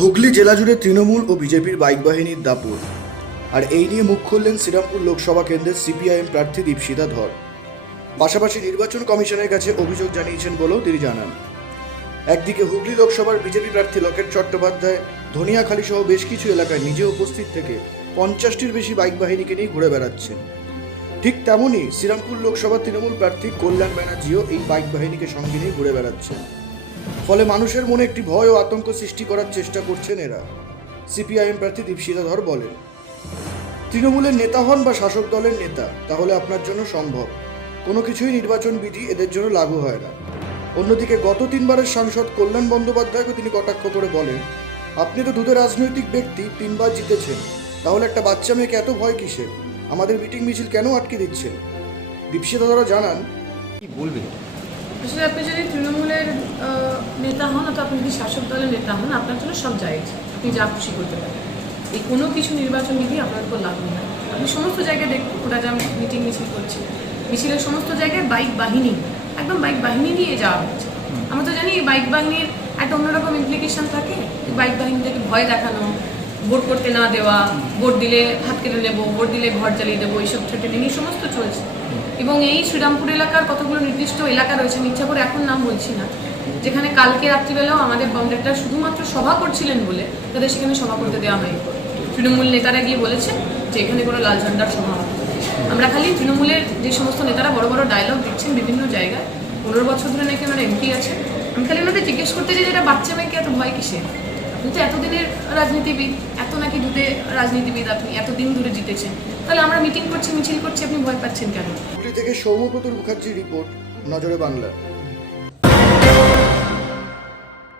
হুগলি জেলা জুড়ে তৃণমূল ও বিজেপির বাইক বাহিনীর দাপট। আর এই নিয়ে মুখ খুললেন শ্রীরামপুর লোকসভা কেন্দ্রের সিপিআইএম প্রার্থী দীপশিতা ধর। পাশাপাশি নির্বাচন কমিশনের কাছে অভিযোগ জানিয়েছেন বলেও তিনি জানান। একদিকে হুগলি লোকসভার বিজেপি প্রার্থী লকেট চট্টোপাধ্যায় ধনিয়াখালী সহ বেশ কিছু এলাকায় নিজে উপস্থিত থেকে পঞ্চাশটির বেশি বাইক বাহিনীকে নিয়ে ঘুরে বেড়াচ্ছেন। ঠিক তেমনই শ্রীরামপুর লোকসভা তৃণমূল প্রার্থী কল্যাণ ব্যানার্জিও এই বাইক বাহিনীকে সঙ্গে নিয়ে ঘুরে বেড়াচ্ছেন। ফলে মানুষের মনে একটি ভয় ও আতঙ্ক সৃষ্টি করার চেষ্টা করছেন এরা। সিপিআইএম প্রার্থী দীপশিতা ধর বলেন, তৃণমূলের নেতা হন বা শাসক দলের নেতা, তাহলে আপনার জন্য সম্ভব। কোনো কিছুই নির্বাচন বিধি এদের জন্য লাগু হয় না। অন্যদিকে গত তিনবারের সাংসদ কল্যাণ বন্দ্যোপাধ্যায়কে তিনি কটাক্ষ করে বলেন, আপনি তো দুধের রাজনৈতিক ব্যক্তি, তিনবার জিতেছেন। তাহলে একটা বাচ্চা মেয়েকে এত ভয় কিসের? আমাদের মিটিং মিছিল কেন আটকে দিচ্ছেন? দীপশিতা ধরা জানান, কি বলবেন আসলে আপনি যদি তৃণমূলের নেতা হন অথবা আপনি যদি শাসক দলের নেতা হন আপনার জন্য সব জায়জ আপনি যা খুশি করতে পারেন। এই কোনো কিছু নির্বাচন বিধি আপনার উপর লাগু হয় আপনি সমস্ত জায়গায় দেখুন ওরা যা মিটিং মিছিল করছে। মিছিলের সমস্ত জায়গায় বাইক বাহিনী একদম বাইক বাহিনী নিয়ে যাওয়া হচ্ছে। আমরা তো জানি এই বাইক বাহিনীর একটা অন্যরকম ইমপ্লিকেশন থাকে। বাইক বাহিনীটাকে ভয় দেখানো ভোট করতে না দেওয়া, ভোট দিলে হাত কেটে নেব, ভোট দিলে ঘর জ্বালিয়ে দেবো, এইসব থ্রেটেনিং এই সমস্ত চলছে। এবং এই শ্রীরামপুর এলাকার কতগুলো নির্দিষ্ট এলাকা রয়েছে আমি এখন নাম বলছি না। যেখানে কালকে রাত্রিবেলাও আমাদের কমরেডরা শুধুমাত্র সভা করছিলেন বলে তাদের সেখানে সভা করতে দেওয়া হয়নি। তৃণমূল নেতারা গিয়ে বলেছে যে এখানে কোনো লাল ঝান্ডার সভা হবে আমরা খালি তৃণমূলের যে সমস্ত নেতারা বড় বড় ডায়লগ দিচ্ছেন বিভিন্ন জায়গায়, পনেরো বছর ধরে নাকি আমার এমপি আছে আমি খালি ওনাদের জিজ্ঞেস করতে চাই যে এটা বাচ্চা মেয়েকে এত ভয় কিসে আপনি এতদিনের রাজনীতিবিদ, এত নাকি দুধে রাজনীতিবিদ আপনি এতদিন ধরে জিতেছেন। তাহলে আমরা মিটিং করছি, মিছিল করছি, আপনি ভয় পাচ্ছেন কেন? থেকে সৌম্যপ্রতুল মুখার্জির রিপোর্ট, নজরে বাংলা।